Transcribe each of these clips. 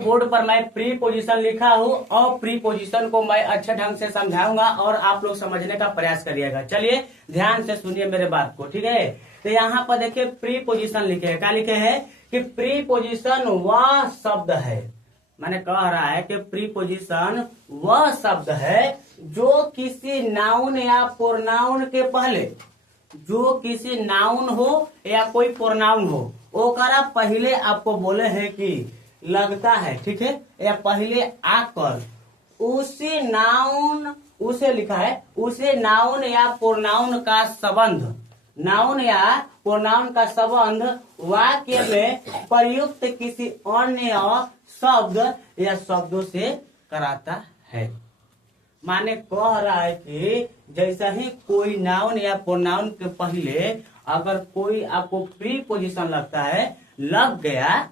Board पर मैं preposition लिखा हूँ और प्रीपोजिशन को मैं अच्छे ढंग से समझाऊंगा और आप लोग समझने का प्रयास करिएगा। चलिए ध्यान से सुनिए मेरे बात को, ठीक है। तो यहाँ पर देखिए प्रीपोजिशन लिखे है, क्या लिखे है कि प्रीपोजिशन वह शब्द है, मैंने कह रहा है कि प्रीपोजिशन वह शब्द है जो किसी नाउन या प्रोनाउन के पहले, जो किसी नाउन हो या कोई प्रोनाउन हो ओकरा पहले आपको बोले हैं कि लगता है, ठीक है, या पहले आकर उसी नाउन, उसे लिखा है उसे नाउन या प्रोनाउन का संबंध, नाउन या प्रोनाउन का संबंध वाक्य में प्रयुक्त किसी अन्य शब्द या शब्दों से कराता है। माने कह रहा है कि जैसा ही कोई नाउन या प्रोनाउन के पहले अगर कोई आपको प्रीपोजिशन लगता है, लग गया,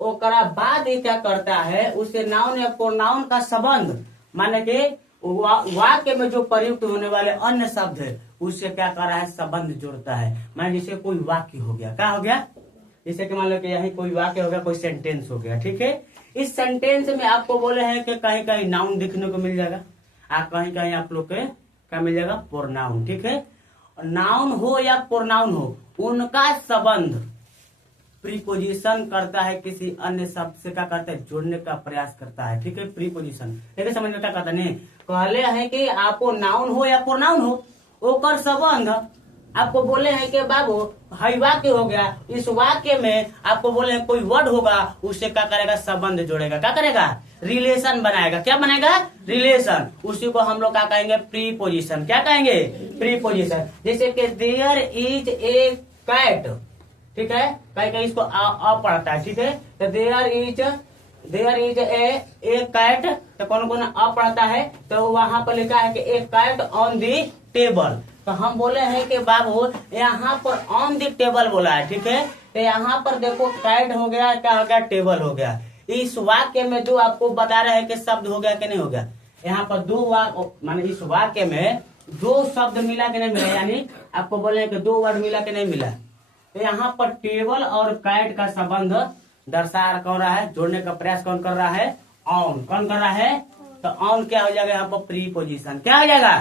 ओकरा बाद ये क्या करता है, उसे नाउन या प्रोनाउन का संबंध, माने कि वाक्य में जो प्रयुक्त होने वाले अन्य शब्द है उससे क्या कर रहा है, संबंध जोड़ता है। मान जैसे कोई वाक्य हो गया, क्या हो गया, जैसे कि मान लो कि यही कोई वाक्य हो गया, कोई सेंटेंस हो गया, ठीक है। इस सेंटेंस में आपको बोले हैं कि कहीं कहीं नाउन दिखने को मिल जाएगा, कहीं कहीं आप लोग के क्या मिल जाएगा, प्रोनाउन, ठीक है। नाउन हो या प्रोनाउन हो उनका संबंध प्रीपोजिशन करता है किसी अन्य शब्द से, क्या करता है, जोड़ने का प्रयास करता है, ठीक है। प्रीपोजिशन देखिए समझ में क्या करता नहीं, कहले है कि आपको नाउन हो या प्रोनाउन हो ओकर संबंध आपको बोले हैं कि बाबू हई वाक्य हो गया, इस वाक्य में आपको बोले हैं कोई वर्ड होगा, उससे क्या करेगा, संबंध जोड़ेगा, क्या करेगा, रिलेशन बनाएगा, क्या बनेगा, रिलेशन, उसी को हम लोग क्या कहेंगे, प्रीपोजिशन, क्या कहेंगे, प्रीपोजिशन। जैसे कि देयर इज ए कैट, ठीक है, कहीं कहीं इसको अ पढ़ता है, ठीक है, तो देयर इज ए कैट, तो कौन कौन अ पढ़ता है, तो वहां पर लिखा है कि ए कैट ऑन दी टेबल, तो हम बोले हैं कि बाबू यहाँ पर ऑन दी टेबल बोला है, ठीक है, तो यहाँ पर देखो कैट हो गया, क्या हो गया, टेबल हो गया। इस वाक्य में जो आपको बता रहे हैं कि शब्द हो गया कि नहीं हो गया, यहाँ पर दो वाक्य, माने इस वाक्य में दो शब्द मिला कि नहीं मिला, यानी आपको बोले हैं कि दो वर्ड मिला कि नहीं मिला, तो यहाँ पर टेबल और कैट का संबंध दर्शा कौन रहा है, जोड़ने का प्रयास कौन कर रहा है, ऑन, कौन कर रहा है, तो ऑन क्या हो जाएगा यहाँ पर, प्रीपोजिशन, क्या हो जाएगा,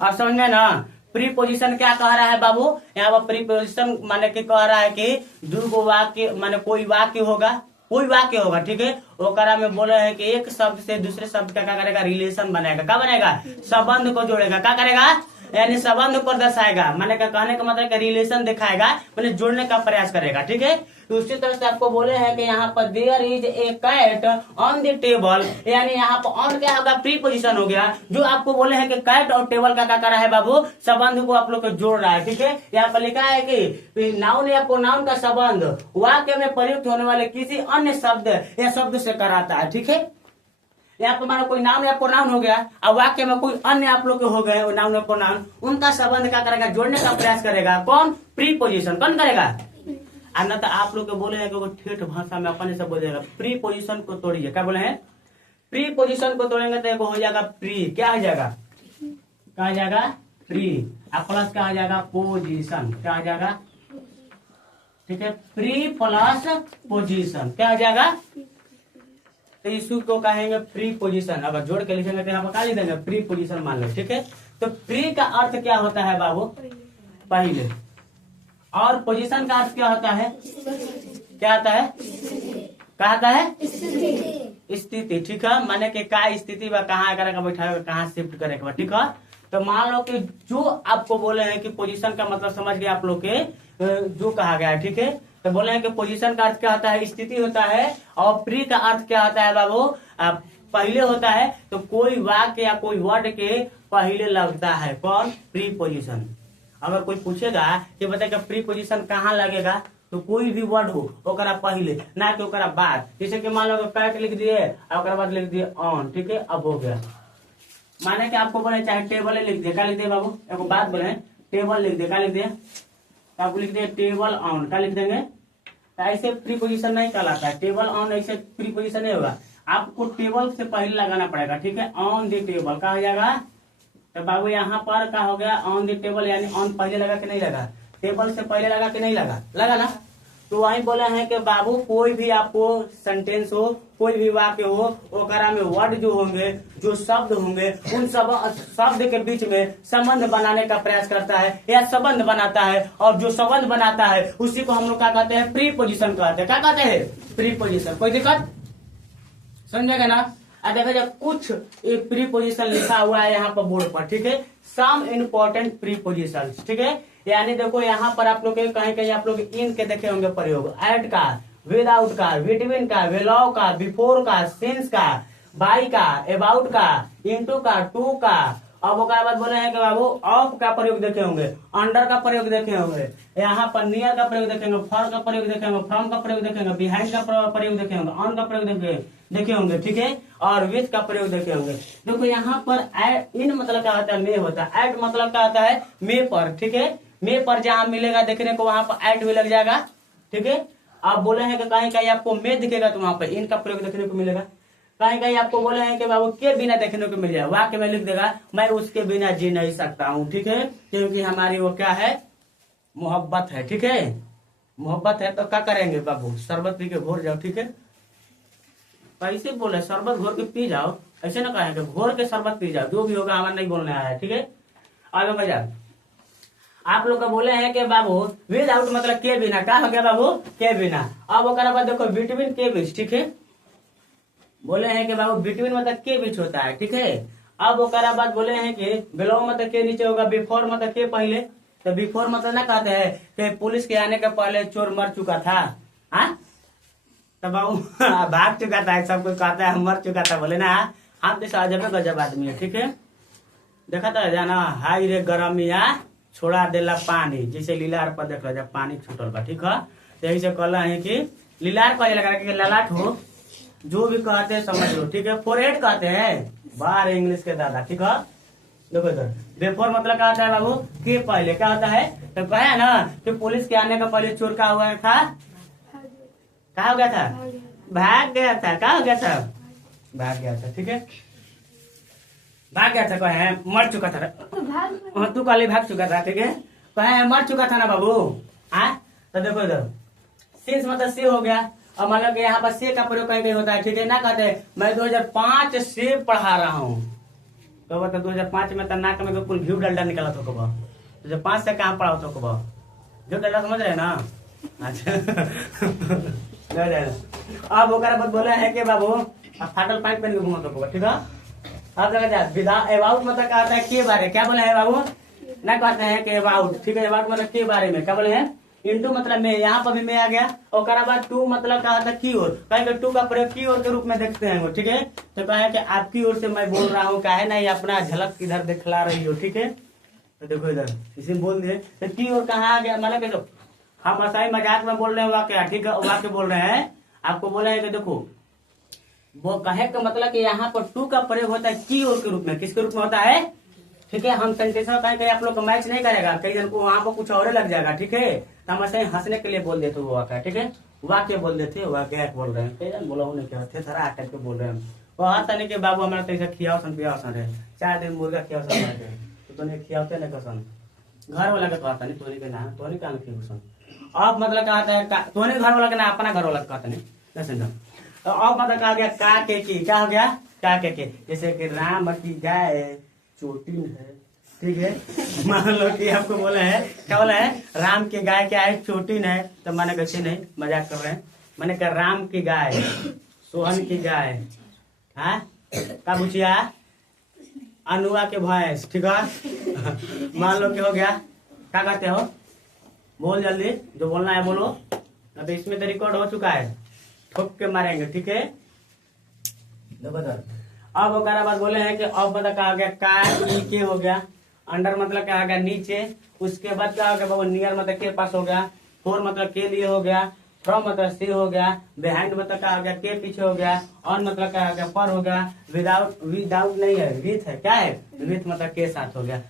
और समझ में ना, प्रीपोजिशन क्या कह रहा है बाबू, यहाँ पर प्रीपोजिशन माने कि कह रहा है कि दो वाक्य, माने कोई वाक्य होगा, कोई वाक्य होगा, ठीक है, ओकरा में बोले है कि एक शब्द से दूसरे शब्द का क्या करेगा, रिलेशन बनाएगा, क्या बनेगा, संबंध को जोड़ेगा, क्या करेगा, यानी संबंध को दर्शाएगा, माने का कहने का मतलब रिलेशन दिखाएगा, माने जोड़ने का प्रयास करेगा, ठीक है। तो उसी तरह से आपको बोले हैं कि यहाँ पर there is a cat on the table, यानी यहाँ पर ऑन क्या होगा, प्रीपोजिशन हो गया, जो आपको बोले हैं कि कैट और टेबल का क्या कर रहा है बाबू, संबंध को आप लोग को जोड़ रहा है, ठीक है। यहाँ पर लिखा है कि नाउन या प्रोनाउन का संबंध वाक्य में प्रयुक्त होने वाले किसी अन्य शब्द या शब्द से कराता है, ठीक है। यहाँ पर मानो कोई नाउन या प्रोनाउन हो गया, अब वाक्य में कोई अन्य आप लोग के हो गए नाउन या प्रोनाउन, उनका संबंध क्या करेगा, जोड़ने का प्रयास करेगा, कौन, प्रीपोजिशन, कौन करेगा। अन्य तो आप लोग को बोले हैं कि ठेठ भाषा में अपने से बोलेगा, प्रीपोजिशन को तोड़िए, क्या बोले हैं, प्रीपोजिशन को तोड़ेंगे तो एक हो जाएगा प्री, क्या हो जाएगा, क्या हो जाएगा, प्री, अब प्लस क्या हो जाएगा, पोजिशन, क्या हो जाएगा, ठीक है, प्री प्लस पोजिशन, क्या हो जाएगा, तो इसको कहेंगे प्रीपोजिशन। अगर जोड़ के लिखेंगे तो यहाँ पर क्या लिख देंगे, प्रीपोजिशन मान लो, ठीक है। तो प्री का अर्थ क्या होता है बाबू, पहले, और पोजीशन का अर्थ क्या होता है, क्या होता है, क्या होता है, स्थिति, ठीक है, माने कि का स्थिति व कहाँ करेगा, बैठा कहाँ शिफ्ट करेगा, ठीक है। तो मान लो कि जो आपको बोले हैं कि पोजीशन का मतलब समझ गए आप लोग के, जो कहा गया है, ठीक है। तो बोले हैं कि पोजीशन का अर्थ क्या होता है, स्थिति होता है, और प्री का अर्थ क्या होता है बाबू, पहले होता है, तो कोई वाक्य या कोई वर्ड के पहले लगता है, कौन, प्रीपोजिशन। अगर कोई पूछेगा कि बताएगा प्रीपोजिशन कहाँ लगेगा, तो कोई भी वर्ड हो ओकरा पहले, ना कि ओकरा बाद, जैसे कि मान लो कैट लिख दिए और बाद लिख दिए ऑन, ठीक है, अब हो गया। माने कि आपको बोले चाहे टेबल लिख दिए, क्या लिख दिए बाबू, एक बात बोले टेबल लिख दिए, क्या लिख दिए, तो आपको लिख दिए टेबल ऑन, क्या लिख देंगे, तो ऐसे प्रीपोजिशन नहीं कहलाता है, टेबल ऑन ऐसे प्रीपोजिशन नहीं होगा, आपको टेबल से पहले लगाना पड़ेगा, ठीक है, ऑन द टेबल, क्या हो जाएगा, तो बाबू यहाँ पर क्या हो गया, ऑन द टेबल, यानी ऑन पहले लगा कि नहीं लगा, टेबल से पहले लगा कि नहीं लगा, लगा ना, तो वही बोले हैं कि बाबू कोई भी आपको सेंटेंस हो, कोई भी वाक्य हो, ओकरा में वर्ड जो होंगे, जो शब्द होंगे, उन सब शब्द के बीच में संबंध बनाने का प्रयास करता है या संबंध बनाता है। और जो संबंध बनाता है उसी को हम लोग क्या कहते हैं, प्रीपोजिशन कहते हैं। क्या कहते हैं, प्रीपोजिशन। कोई दिक्कत समझेगा ना। अब देखा जाए कुछ एक प्रीपोजिशन लिखा हुआ है यहाँ पर बोर्ड पर, ठीक है, सम इम्पोर्टेंट प्रीपोजिशन, ठीक है। यानी देखो यहाँ पर आप लोग कहीं कहीं आप लोग इन के देखे होंगे प्रयोग, एट का, विदाउट का, बिटवीन का, बिलो का, बिफोर का, सिंस का, बाई का, अबाउट का, इनटू का, टू का। अब उसके बाद बोले हैं कि बाबू ऑफ का प्रयोग देखे होंगे, अंडर का प्रयोग देखे होंगे, यहाँ पर नियर का प्रयोग देखेंगे, फॉर का प्रयोग देखेंगे, फ्रॉम का प्रयोग देखेंगे, बिहाइंड का प्रयोग देखे होंगे, ऑन का प्रयोग देखे होंगे, ठीक है, और विथ का प्रयोग देखे होंगे। देखो यहाँ पर इन मतलब क्या होता है, मे होता है, एट मतलब क्या होता है, मे पर, ठीक है। मे पर जहाँ मिलेगा देखने को वहां पर एट भी लग जाएगा, ठीक है। आप बोले हैं कि कहीं कहीं आपको मे दिखेगा तो वहां पर इन का प्रयोग देखने को मिलेगा। कहीं कहीं आपको बोले हैं कि बाबू के बिना देखने को मिल जाए, वाक्य में लिख देगा मैं उसके बिना जी नहीं सकता हूँ, ठीक है, क्योंकि हमारी वो क्या है, मोहब्बत है, ठीक है। मोहब्बत है तो क्या करेंगे बाबू, शरबत पी के घोर जाओ, ठीक है। कैसे बोले, शरबत घोर के पी जाओ, ऐसे ना कहेंगे, घोर के शरबत पी जाओ, जो भी होगा हमारा नहीं बोलने आया है, ठीक है। आगे बढ़ आप लोग का बोले हैं कि बाबू विदाउट मतलब के बिना, क्या हो गया बाबू, के बिना। अब ओकरा बाद देखो बिटवीन के बीच, ठीक है, बोले हैं कि बाबू बिटवीन मतलब के बीच होता है, ठीक है। अब ओकरा बाद बोले हैं कि बिलो मतलब के नीचे होगा, बिफोर मतलब के पहले। तो बिफोर मतलब ना कहते हैं कि पुलिस के आने के पहले चोर मर चुका था, हाँ तो बाबू भाग चुका था, सब कुछ कहता है मर चुका था, बोले ना हम तो अजब गजब आदमी है, ठीक है। देखा था जाना, हाई रे गरमिया छोड़ा देला पानी, जैसे लीलार पर देख लो जब पानी छूटल बा, ठीक है। तो यही से कहला है कि लीलार कहे लगा कि ललाट हो, जो भी कहते हैं समझ लो, ठीक है। फोरहेड कहते हैं, बाहर इंग्लिश के दादा, ठीक है। देखो इधर बिफोर मतलब क्या होता है बाबू, के पहले क्या होता है, तो कहे ना कि पुलिस के आने का पहले चोर का हुआ था, क्या हो गया था, भाग गया था, क्या हो गया था, भाग गया था, ठीक है, भाग गया था, कहे मर चुका था, तू कल भाग चुका था, ठीक है, कहे मर चुका था ना बाबू, हाँ। तो देखो इधर सिंस मतलब से हो गया। अब मतलब यहाँ पर से का प्रयोग कहीं कहीं होता है, ठीक है ना, कहते हैं मैं 2005 से पढ़ा रहा हूँ, तो 2005 में तो नाक में बिल्कुल घी डलडा निकला था, कब 2005 से कहाँ पढ़ा हो, तो कब घी डलडा समझ रहे ना, अच्छा अब ओकरा बाद बोले है कि बाबू फाटल पैंट पहन के घूमो, तो ठीक है। अब जगह विदा अबाउट मतलब क्या होता है, के बारे, क्या बोले हैं बाबू, ना कहते हैं कि अबाउट, ठीक है, अबाउट मतलब के बारे में, क्या बोले हैं, इनटू मतलब में, यहाँ पर भी में आ गया। और बाद टू मतलब क्या होता है, की ओर, कहेंगे टू का प्रयोग की ओर के रूप में देखते हैं वो, ठीक है। तो कहे कि आपकी ओर से मैं बोल रहा हूँ, काहे नहीं अपना झलक इधर दिखला रही हो, ठीक है। तो देखो इधर इसी में बोल दिए, तो की ओर कहाँ आ गया, मतलब कि हम ऐसा ही मजाक में बोल रहे हैं वाक्य, ठीक है, वाक्य बोल रहे हैं, आपको बोले हैं कि देखो वो कहे का मतलब कि यहाँ पर टू का प्रयोग होता है की ओर के रूप में, किसके रूप में होता है, ठीक है। हम सेंटेंस में कहीं कहीं आप लोग को मैच नहीं करेगा, कई जन को वहां पर कुछ और लग जाएगा, ठीक है। तो हम ऐसे हंसने के लिए बोल देते वो वाक्य, ठीक है, वाक्य बोल देते, वाक्य बोल रहे हैं, कई जन बोला नहीं क्या थे थोड़ा आकर के बोल रहे हैं, वो हाथ आने के बाबू हमारा तो खियाओ सन पियाओ सन है, 4 दिन मुर्गा खियाओ सन, तो खियाते नहीं कसन, घर वाला का कहता नहीं, तोनी के ना तोनी का खियाओ। अब मतलब क्या आता है, तोनी घर वाला का ना अपना घर वाला कहता नहीं। अब मतलब कहा गया का के की, क्या हो गया, का के, जैसे कि राम की गाय चोटिन है, ठीक है। मान लो कि आपको बोले हैं, क्या बोला है, राम की गाय क्या है, चोटिन है, तो मैंने कैसे नहीं मजाक कर रहे हैं, मैंने कहा राम की गाय, सोहन की गाय, हाँ का बुचिया, अनुआ के भैंस, ठीक है। मान लो कि हो गया, क्या कहते हो, बोल जल्दी, जो बोलना है बोलो, तो इसमें तो रिकॉर्ड हो चुका है, ठोक के मारेंगे, ठीक है। अब ओकरा बाद बोले हैं कि अब मतलब क्या हो गया, का के हो गया, अंडर मतलब क्या हो गया, नीचे, उसके बाद क्या हो गया बाबू, नियर मतलब के पास हो गया, फोर मतलब के लिए हो गया, फ्रॉम मतलब से हो गया, बिहाइंड मतलब क्या हो गया, के पीछे हो गया, ऑन मतलब क्या हो गया, पर हो गया, विदाउट नहीं है, विथ है, क्या है, विथ मतलब के साथ हो गया।